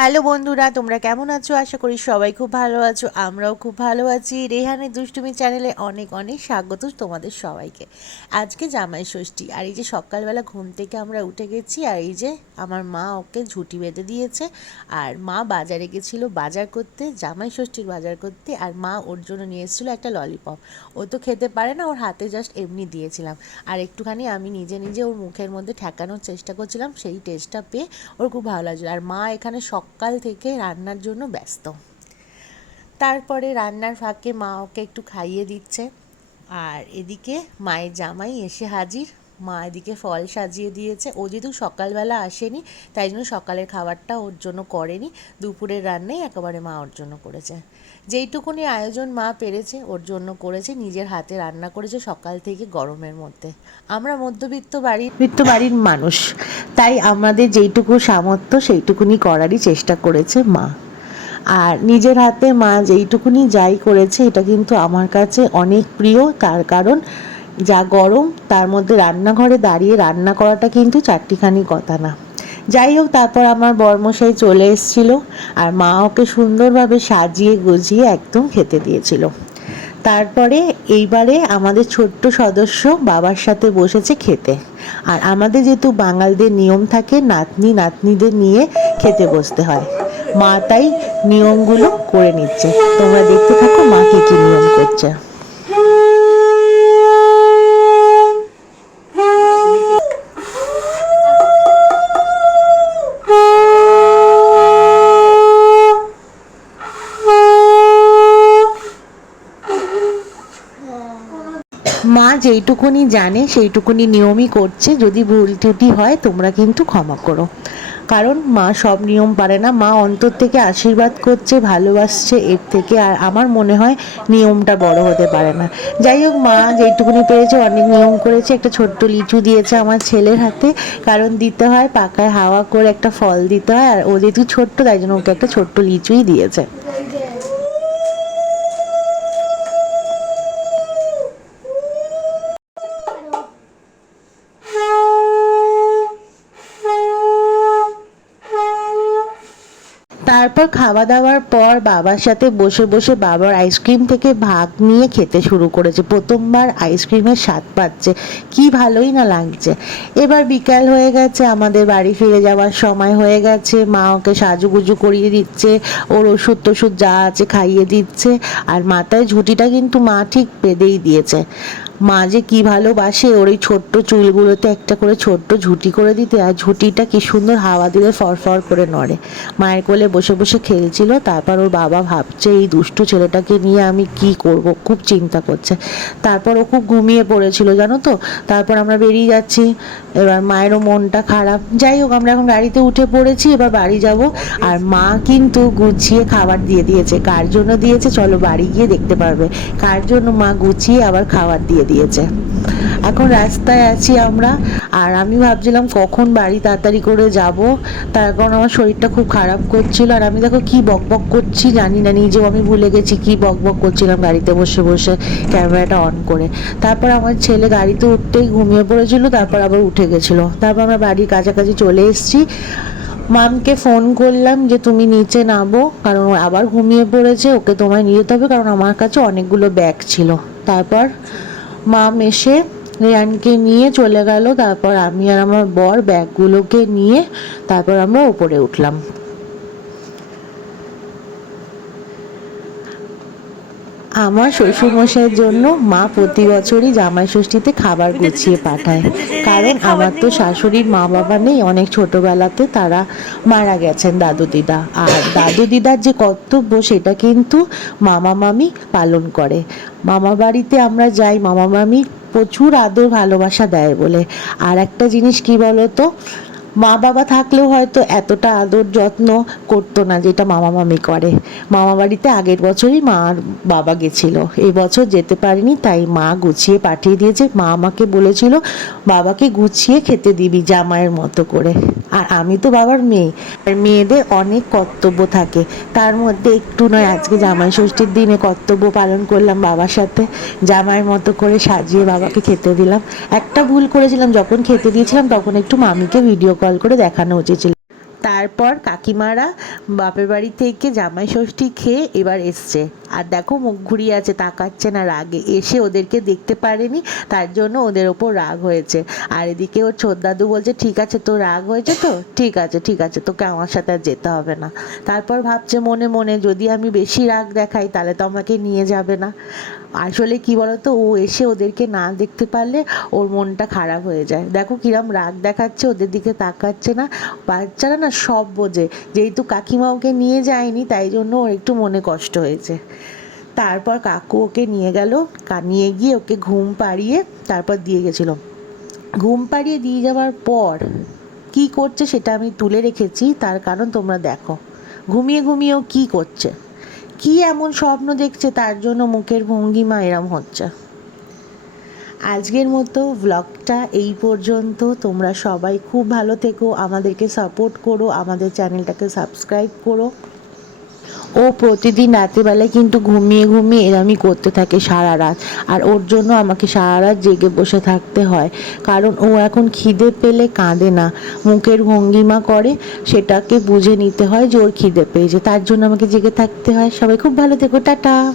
Hello বন্ধুরা, তোমরা কেমন আছো? আশা করি সবাই খুব ভালো আছো, আমরাও খুব ভালো আছি। রেহানের দুষ্টুমি চ্যানেলে অনেক অনেক স্বাগত তোমাদের সবাইকে। আজকে জামাই ষষ্ঠী, আর এই যে সকালবেলা ঘুম থেকে আমরা উঠে গেছি, আর এই যে আমার মা ওকে ঝুঁটি বেঁধে দিয়েছে, আর মা বাজারে গেছিল বাজার করতে, জামাই ষষ্ঠীর বাজার করতে, আর মা ওর জন্য নিয়ে এসেছিল একটা ললিপপ ও তো খেতে পারে না, ওর হাতে জাস্ট এমনি দিয়েছিলাম। আর একটুখানি আমি নিজে নিজে ওর মুখের মধ্যে ঠেকানোর চেষ্টা করছিলাম, সেই টেস্টটা পেয়ে ওর খুব ভালো লাগছিল। আর মা এখানে সকাল থেকে রান্নার জন্য ব্যস্ত। তারপরে রান্নার ফাঁকে মা ওকে একটু খাইয়ে দিচ্ছে। আর এদিকে মায়ের জামাই এসে হাজির। মা এদিকে ফল সাজিয়ে দিয়েছে। ও যেহেতু সকালবেলা আসেনি, তাই জন্য সকালের খাবারটা ওর জন্য করেনি। দুপুরের রান্নাই একেবারে মা ওর জন্য করেছে। যেইটুকুনি আয়োজন মা পেরেছে, ওর জন্য করেছে, নিজের হাতে রান্না করেছে সকাল থেকে গরমের মধ্যে। আমরা মধ্যবিত্ত বাড়ির বিত্ত বাড়ির মানুষ, তাই আমাদের যেইটুকু সামর্থ্য সেইটুকুনি করারই চেষ্টা করেছে মা। আর নিজের হাতে মা যেইটুকুনি যাই করেছে, এটা কিন্তু আমার কাছে অনেক প্রিয়, তার কারণ যা গরম, তার মধ্যে রান্নাঘরে দাঁড়িয়ে রান্না করাটা কিন্তু চারটিখানি কথা না। যাই হোক, তারপর আমার বর্মশাই চলে এসেছিল আর মা ওকে সুন্দরভাবে সাজিয়ে গুজিয়ে একদম খেতে দিয়েছিল। তারপরে এইবারে আমাদের ছোট্ট সদস্য বাবার সাথে বসেছে খেতে। আর আমাদের যেহেতু বাঙালদের নিয়ম থাকে, নাতনি নাতনিদের নিয়ে খেতে বসতে হয়। মা তাই নিয়মগুলো করে নিচ্ছে। তোমরা দেখতে থাকো মা কি কি নিয়ম করছে। মা যেইটুকুনি জানে, সেইটুকুনি নিয়মই করছে। যদি ভুল ত্রুটি হয়, তোমরা কিন্তু ক্ষমা করো। কারণ মা সব নিয়ম পারে না। মা অন্তর থেকে আশীর্বাদ করছে, ভালোবাসছে এর থেকে। আর আমার মনে হয় নিয়মটা বড় হতে পারে না। যাই হোক, মা যেইটুকুনি পেরেছে, অনেক নিয়ম করেছে। একটা ছোট্ট লিচু দিয়েছে আমার ছেলের হাতে। কারণ দিতে হয়, পাকায় হাওয়া করে একটা ফল দিতে হয়। আর ও যেহেতু ছোট্ট, তাই জন্য ওকে একটা ছোট্ট লিচুই দিয়েছে। তারপর খাওয়া দাওয়ার পর বাবার সাথে বসে বসে বাবার আইসক্রিম থেকে ভাগ নিয়ে খেতে শুরু করেছে। প্রথমবার আইসক্রিমের স্বাদ পাচ্ছে। কি ভালোই না লাগছে। এবার বিকাল হয়ে গেছে, আমাদের বাড়ি ফিরে যাওয়ার সময় হয়ে গেছে। মা ওকে সাজুগুজু করিয়ে দিচ্ছে, ওর ওষুধ টষুধ যা আছে খাইয়ে দিচ্ছে। আর মাথায় ঝুঁটিটা কিন্তু মা ঠিক বেঁধেই দিয়েছে। মা যে কি ভালোবাসে ওর এই ছোট্ট চুলগুলোতে একটা করে ছোট্ট ঝুঁটি করে দিতে, আর ঝুঁটিটা কি সুন্দর হাওয়া দিলে ফরফর করে নড়ে। মায়ের কোলে বসে বসে খেলছিল, তারপর ওর বাবা ভাবছে, এই দুষ্টু ছেলেটাকে নিয়ে আমি কি করব? খুব চিন্তা করছে। তারপর ও খুব ঘুমিয়ে পড়েছিল, জানো তো? তারপর আমরা বেরিয়ে যাচ্ছি। এবার মায়েরও মনটা খারাপ। যাই হোক, আমরা এখন গাড়িতে উঠে পড়েছি, এবার বাড়ি যাব। আর মা কিন্তু গুছিয়ে খাবার দিয়ে দিয়েছে। কার জন্য দিয়েছে? চলো বাড়ি গিয়ে দেখতে পারবে। কার জন্য মা গুছিয়ে আবার খাবার দিয়ে দিয়েছে। এখন রাস্তায় আছি আমরা, আর আমি ভাবছিলাম কখন বাড়ি তাড়াতাড়ি করে যাব। তার কারণ আমার শরীরটা খুব খারাপ করছিল। আর আমি দেখো কি বক বক করছি জানি না, নিজেও আমি ভুলে গেছি কি বক বক করছিলাম গাড়িতে বসে বসে ক্যামেরাটা অন করে। তারপর আমার ছেলে গাড়িতে উঠতেই ঘুমিয়ে পড়েছিল, তারপর আবার উঠে গেছিল। তারপর আমরা বাড়ির কাছাকাছি চলে এসেছি। মামকে ফোন করলাম যে, তুমি নিচে নামো। কারণ আবার ঘুমিয়ে পড়েছে, ওকে তোমায় নিয়ে যেতে হবে, কারণ আমার কাছে অনেকগুলো ব্যাগ ছিল। তারপর মাম এসে রিয়ানকে নিয়ে চলে গেল, তারপর আমি আর আমার বর ব্যাগগুলোকে নিয়ে তারপর আমরা উপরে উঠলাম। আমার শ্বশুরমশাইয়ের জন্য মা প্রতি বছরই জামাই ষষ্ঠীতে খাবার গুছিয়ে পাঠায়, কারণ আমার তো শাশুড়ির মা বাবা নেই, অনেক ছোটবেলাতে তারা মারা গেছেন দাদু দিদা। আর দাদু দিদার যে কর্তব্য সেটা কিন্তু মামা মামি পালন করে। মামা বাড়িতে আমরা যাই, মামা মামি প্রচুর আদর ভালোবাসা দেয় বলে। আর একটা জিনিস কি বলতো? মা বাবা থাকলেও হয়তো এতটা আদর যত্ন করতো না যেটা মামা মামি করে। মামা বাড়িতে আগের বছরই মা আর বাবা গেছিল। এই বছর যেতে পারিনি, তাই মা গুছিয়ে পাঠিয়ে দিয়েছে। মা আমাকে বলেছিল, বাবাকে গুছিয়ে খেতে দিবি জামাইয়ের মতো করে। আর আমি তো বাবার মেয়ে। আর মেয়েদের অনেক কর্তব্য থাকে। তার মধ্যে একটু নয়, আজকে জামাই ষষ্ঠীর দিনে কর্তব্য পালন করলাম বাবার সাথে। জামাইয়ের মতো করে সাজিয়ে বাবাকে খেতে দিলাম। একটা ভুল করেছিলাম, যখন খেতে দিয়েছিলাম, তখন একটু মামিকে ভিডিও কল করে দেখানো উচিত ছিল। তারপর কাকিমারা বাপের বাড়ি থেকে জামাই ষষ্ঠী খেয়ে এবার এসছে। আর দেখো মুখ ঘুরিয়ে আছে, তাকাচ্ছে না রাগে। এসে ওদেরকে দেখতে পারেনি, তার জন্য ওদের ওপর রাগ হয়েছে। আর এদিকে ওর ছোট দাদু বলছে, ঠিক আছে তো রাগ হয়েছে তো? ঠিক আছে ঠিক আছে, তোকে আমার সাথে আর যেতে হবে না। তারপর ভাবছে মনে মনে, যদি আমি বেশি রাগ দেখাই, তাহলে তো আমাকে নিয়ে যাবে না। আসলে কি বলতো, ও এসে ওদেরকে না দেখতে পারলে ওর মনটা খারাপ হয়ে যায়। দেখো কিরম রাগ দেখাচ্ছে, ওদের দিকে তাকাচ্ছে না। বাচ্চারা না সব বোঝে। যেহেতু কাকিমা ওকে নিয়ে যায়নি, তাই জন্য ওর একটু মনে কষ্ট হয়েছে। তারপর কাকু ওকে নিয়ে গেল নিয়ে গিয়ে ওকে ঘুম পাড়িয়ে তারপর দিয়ে গেছিল। ঘুম পাড়িয়ে দিয়ে যাওয়ার পর কি করছে সেটা আমি তুলে রেখেছি, তার কারণ তোমরা দেখো। ঘুমিয়ে ঘুমিয়েও কি করছে? কি এমন স্বপ্ন দেখছে, তার জন্য মুখের ভঙ্গিমা এরম হচ্ছে। আজকের মতো ব্লগটা এই পর্যন্ত। তোমরা সবাই খুব ভালো থেকো, আমাদেরকে সাপোর্ট করো, আমাদের চ্যানেলটাকে সাবস্ক্রাইব করো। ও প্রতিদিন রাত্রিবেলায় কিন্তু ঘুমিয়ে ঘুমিয়ে এরমই করতে থাকে সারা রাত। আর ওর জন্য আমাকে সারা রাত জেগে বসে থাকতে হয়। কারণ ও এখন খিদে পেলে কাঁদে না। মুখের ভঙ্গিমা করে, সেটাকে বুঝে নিতে হয় যে ওর খিদে পেয়েছে। তার জন্য আমাকে জেগে থাকতে হয়। সবাই খুব ভালো থেকো, টাটা।